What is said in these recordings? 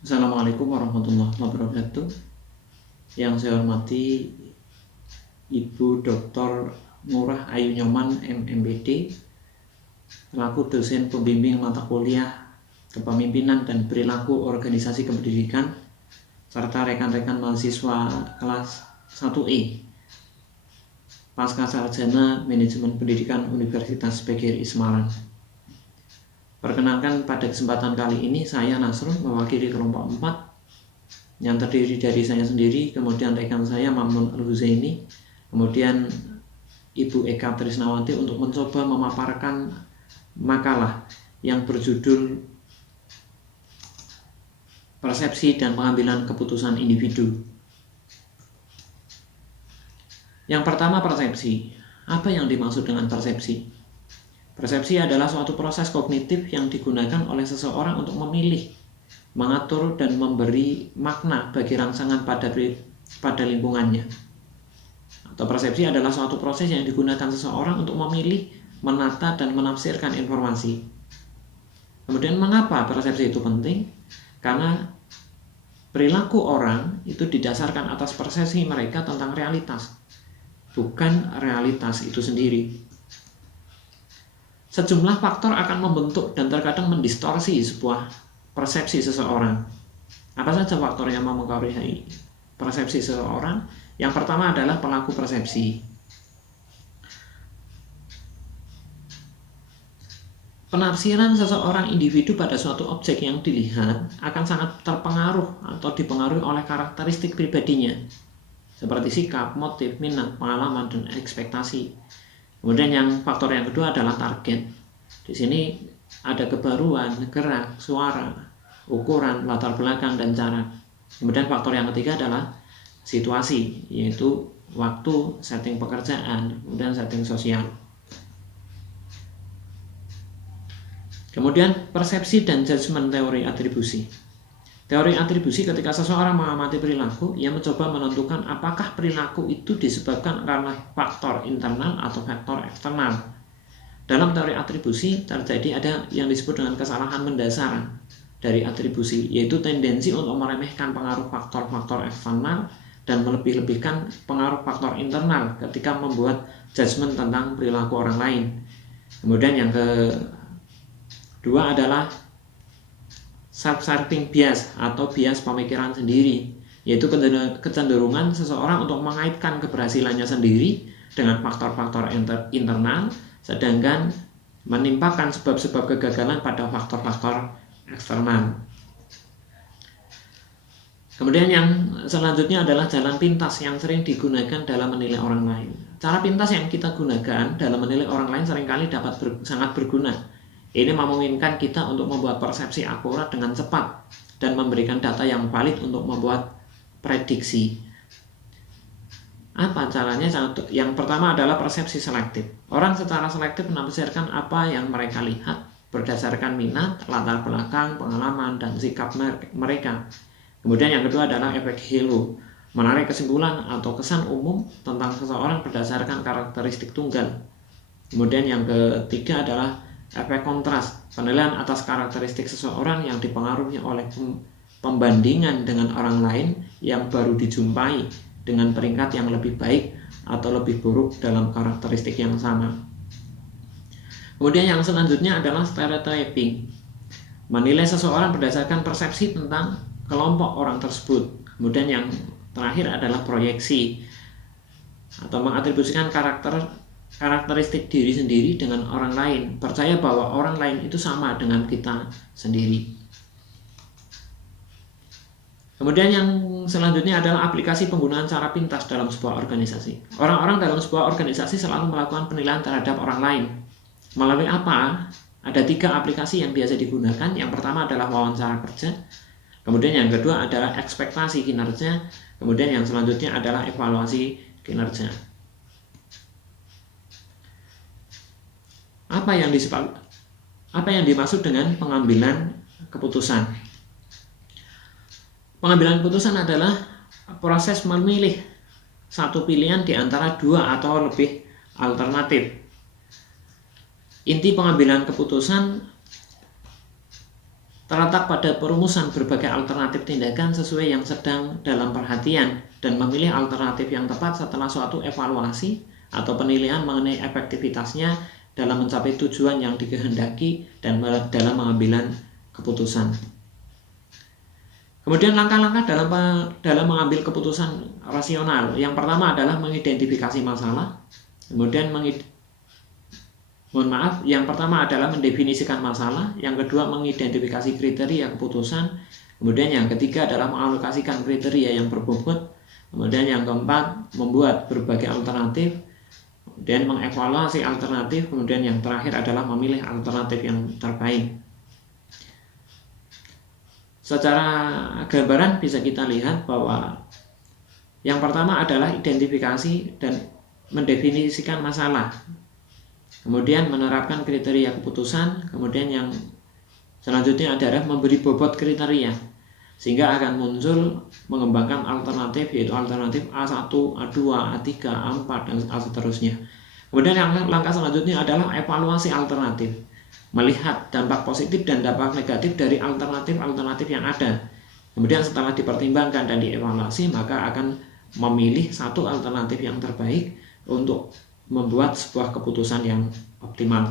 Assalamualaikum warahmatullahi wabarakatuh. Yang saya hormati Ibu Dr. Ngurah Ayu Nyoman MMBD, selaku dosen pembimbing mata kuliah Kepemimpinan dan Perilaku Organisasi Kependidikan, serta rekan-rekan mahasiswa kelas 1E Pasca Sarjana Manajemen Pendidikan Universitas PGRI Semarang. Perkenalkan, pada kesempatan kali ini saya Nasrul mewakili kelompok 4 yang terdiri dari saya sendiri, kemudian rekan saya Mamun Al-Huzaini, kemudian Ibu Eka Trisnawati, untuk mencoba memaparkan makalah yang berjudul Persepsi dan Pengambilan Keputusan Individu. Yang pertama, persepsi. Apa yang dimaksud dengan persepsi? Persepsi adalah suatu proses kognitif yang digunakan oleh seseorang untuk memilih, mengatur, dan memberi makna bagi rangsangan pada lingkungannya. Atau persepsi adalah suatu proses yang digunakan seseorang untuk memilih, menata, dan menafsirkan informasi. Kemudian mengapa persepsi itu penting? Karena perilaku orang itu didasarkan atas persepsi mereka tentang realitas, bukan realitas itu sendiri. Sejumlah faktor akan membentuk dan terkadang mendistorsi sebuah persepsi seseorang. Apa saja faktor yang mempengaruhi persepsi seseorang? Yang pertama adalah pelaku persepsi. Penafsiran seseorang individu pada suatu objek yang dilihat akan sangat terpengaruh atau dipengaruhi oleh karakteristik pribadinya, seperti sikap, motif, minat, pengalaman, dan ekspektasi. Kemudian faktor yang kedua adalah target. Di sini ada kebaruan, gerak, suara, ukuran, latar belakang, dan cara. Kemudian faktor yang ketiga adalah situasi, yaitu waktu, setting pekerjaan, kemudian setting sosial. Kemudian persepsi dan judgement teori atribusi. Teori atribusi, ketika seseorang mengamati perilaku, ia mencoba menentukan apakah perilaku itu disebabkan karena faktor internal atau faktor eksternal. Dalam teori atribusi terjadi ada yang disebut dengan kesalahan mendasar dari atribusi, yaitu tendensi untuk meremehkan pengaruh faktor-faktor eksternal dan melebih-lebihkan pengaruh faktor internal ketika membuat judgement tentang perilaku orang lain. Kemudian yang kedua adalah self-serving bias atau bias pemikiran sendiri, yaitu kecenderungan seseorang untuk mengaitkan keberhasilannya sendiri dengan faktor-faktor internal, sedangkan menimpakan sebab-sebab kegagalan pada faktor-faktor eksternal. Kemudian yang selanjutnya adalah jalan pintas yang sering digunakan dalam menilai orang lain. Cara pintas yang kita gunakan dalam menilai orang lain seringkali dapat sangat berguna. Ini memungkinkan kita untuk membuat persepsi akurat dengan cepat dan memberikan data yang valid untuk membuat prediksi. Apa caranya? Yang pertama adalah persepsi selektif. Orang secara selektif menafsirkan apa yang mereka lihat berdasarkan minat, latar belakang, pengalaman, dan sikap mereka. Kemudian yang kedua adalah efek halo, menarik kesimpulan atau kesan umum tentang seseorang berdasarkan karakteristik tunggal. Kemudian yang ketiga adalah efek kontras, penilaian atas karakteristik seseorang yang dipengaruhi oleh pembandingan dengan orang lain yang baru dijumpai dengan peringkat yang lebih baik atau lebih buruk dalam karakteristik yang sama. Kemudian yang selanjutnya adalah stereotyping, menilai seseorang berdasarkan persepsi tentang kelompok orang tersebut. Kemudian yang terakhir adalah proyeksi, atau mengatribusikan karakteristik diri sendiri dengan orang lain, percaya bahwa orang lain itu sama dengan kita sendiri. Kemudian yang selanjutnya adalah aplikasi penggunaan cara pintas dalam sebuah organisasi. Orang-orang dalam sebuah organisasi selalu melakukan penilaian terhadap orang lain. Melalui apa? Ada 3 aplikasi yang biasa digunakan. Yang pertama adalah wawancara kerja, kemudian yang kedua adalah ekspektasi kinerja, kemudian yang selanjutnya adalah evaluasi kinerja. Apa yang dimaksud dengan pengambilan keputusan? Pengambilan keputusan adalah proses memilih satu pilihan di antara 2 atau lebih alternatif. Inti pengambilan keputusan terletak pada perumusan berbagai alternatif tindakan sesuai yang sedang dalam perhatian dan memilih alternatif yang tepat setelah suatu evaluasi atau penilaian mengenai efektivitasnya dalam mencapai tujuan yang dikehendaki dan dalam pengambilan keputusan. Kemudian langkah-langkah dalam mengambil keputusan rasional. Yang pertama adalah mengidentifikasi masalah. Kemudian yang pertama adalah mendefinisikan masalah. Yang kedua mengidentifikasi kriteria keputusan. Kemudian yang ketiga adalah mengalokasikan kriteria yang berbobot. Kemudian yang keempat membuat berbagai alternatif. Kemudian mengevaluasi alternatif. Kemudian yang terakhir adalah memilih alternatif yang terbaik. Secara gambaran bisa kita lihat bahwa yang pertama adalah identifikasi dan mendefinisikan masalah. Kemudian menerapkan kriteria keputusan. Kemudian yang selanjutnya adalah memberi bobot kriteria, sehingga akan muncul mengembangkan alternatif, yaitu alternatif A1, A2, A3, A4, dan seterusnya. Kemudian yang langkah selanjutnya adalah evaluasi alternatif, melihat dampak positif dan dampak negatif dari alternatif-alternatif yang ada. Kemudian setelah dipertimbangkan dan dievaluasi, maka akan memilih satu alternatif yang terbaik untuk membuat sebuah keputusan yang optimal.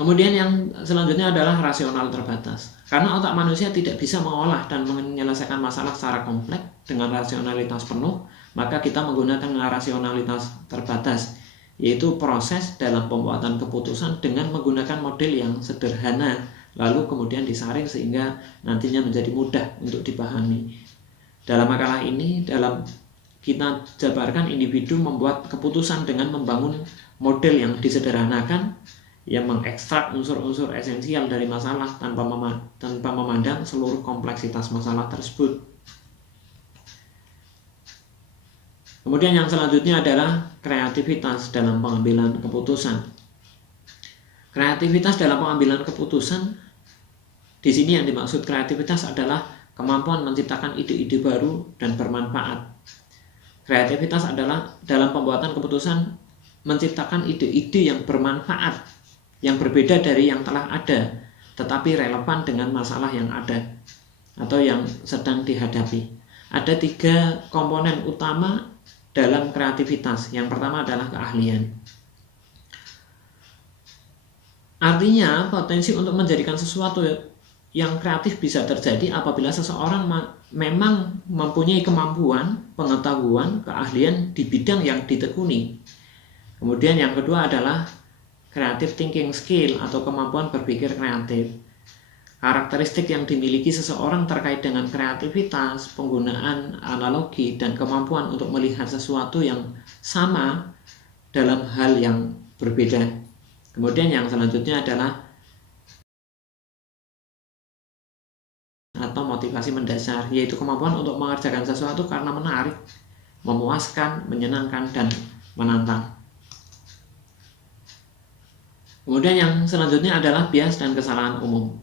Kemudian yang selanjutnya adalah rasional terbatas. Karena otak manusia tidak bisa mengolah dan menyelesaikan masalah secara kompleks dengan rasionalitas penuh, maka kita menggunakan rasionalitas terbatas, yaitu proses dalam pembuatan keputusan dengan menggunakan model yang sederhana, lalu kemudian disaring sehingga nantinya menjadi mudah untuk dipahami. Dalam makalah ini, kita jabarkan individu membuat keputusan dengan membangun model yang disederhanakan, yang mengekstrak unsur-unsur esensial dari masalah tanpa memandang seluruh kompleksitas masalah tersebut. Kemudian yang selanjutnya adalah kreativitas dalam pengambilan keputusan. Kreativitas dalam pengambilan keputusan, di sini yang dimaksud kreativitas adalah kemampuan menciptakan ide-ide baru dan bermanfaat. Kreativitas adalah dalam pembuatan keputusan menciptakan ide-ide yang bermanfaat, yang berbeda dari yang telah ada, tetapi relevan dengan masalah yang ada atau yang sedang dihadapi. Ada 3 komponen utama dalam kreativitas. Yang pertama adalah keahlian. Artinya potensi untuk menjadikan sesuatu yang kreatif bisa terjadi apabila seseorang memang mempunyai kemampuan, pengetahuan, keahlian di bidang yang ditekuni. Kemudian yang kedua adalah creative thinking skill atau kemampuan berpikir kreatif. Karakteristik yang dimiliki seseorang terkait dengan kreativitas, penggunaan analogi, dan kemampuan untuk melihat sesuatu yang sama dalam hal yang berbeda. Kemudian yang selanjutnya adalah atau motivasi mendasar, yaitu kemampuan untuk mengerjakan sesuatu karena menarik, memuaskan, menyenangkan, dan menantang. Kemudian yang selanjutnya adalah bias dan kesalahan umum.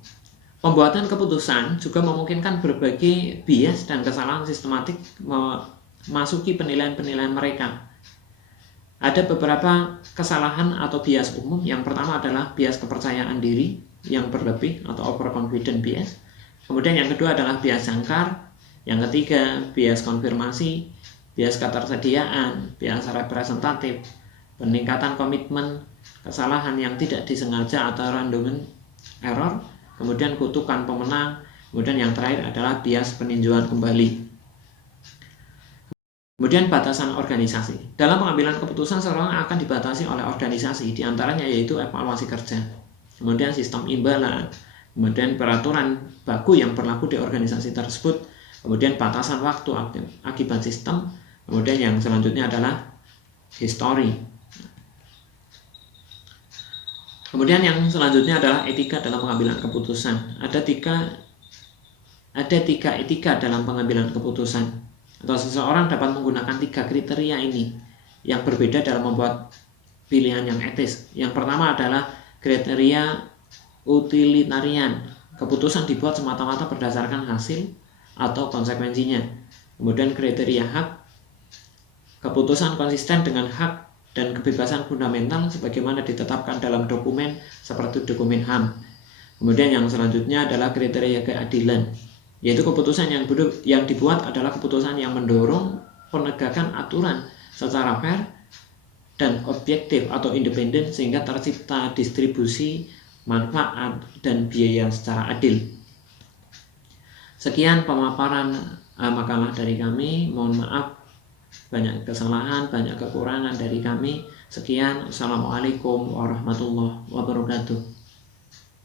Pembuatan keputusan juga memungkinkan berbagai bias dan kesalahan sistematik memasuki penilaian-penilaian mereka. Ada beberapa kesalahan atau bias umum. Yang pertama adalah bias kepercayaan diri yang berlebih atau overconfident bias. Kemudian yang kedua adalah bias jangkar. Yang ketiga bias konfirmasi, bias ketersediaan, bias representatif, peningkatan komitmen, kesalahan yang tidak disengaja atau random error, kemudian kutukan pemenang, kemudian yang terakhir adalah bias peninjauan kembali. Kemudian batasan organisasi. Dalam pengambilan keputusan seseorang akan dibatasi oleh organisasi, diantaranya yaitu evaluasi kerja, kemudian sistem imbalan, kemudian peraturan baku yang berlaku di organisasi tersebut, kemudian batasan waktu akibat sistem, kemudian yang selanjutnya adalah histori. Kemudian yang selanjutnya adalah etika dalam pengambilan keputusan. Ada tiga etika dalam pengambilan keputusan, atau seseorang dapat menggunakan 3 kriteria ini yang berbeda dalam membuat pilihan yang etis. Yang pertama adalah kriteria utilitarian. Keputusan dibuat semata-mata berdasarkan hasil atau konsekuensinya. Kemudian kriteria hak. Keputusan konsisten dengan hak dan kebebasan fundamental sebagaimana ditetapkan dalam dokumen seperti dokumen HAM. Kemudian yang selanjutnya adalah kriteria keadilan, yaitu keputusan yang dibuat adalah keputusan yang mendorong penegakan aturan secara fair dan objektif atau independen sehingga tercipta distribusi manfaat dan biaya secara adil. Sekian pemaparan makalah dari kami. Mohon maaf banyak kesalahan, banyak kekurangan dari kami. Sekian, Assalamualaikum warahmatullahi wabarakatuh.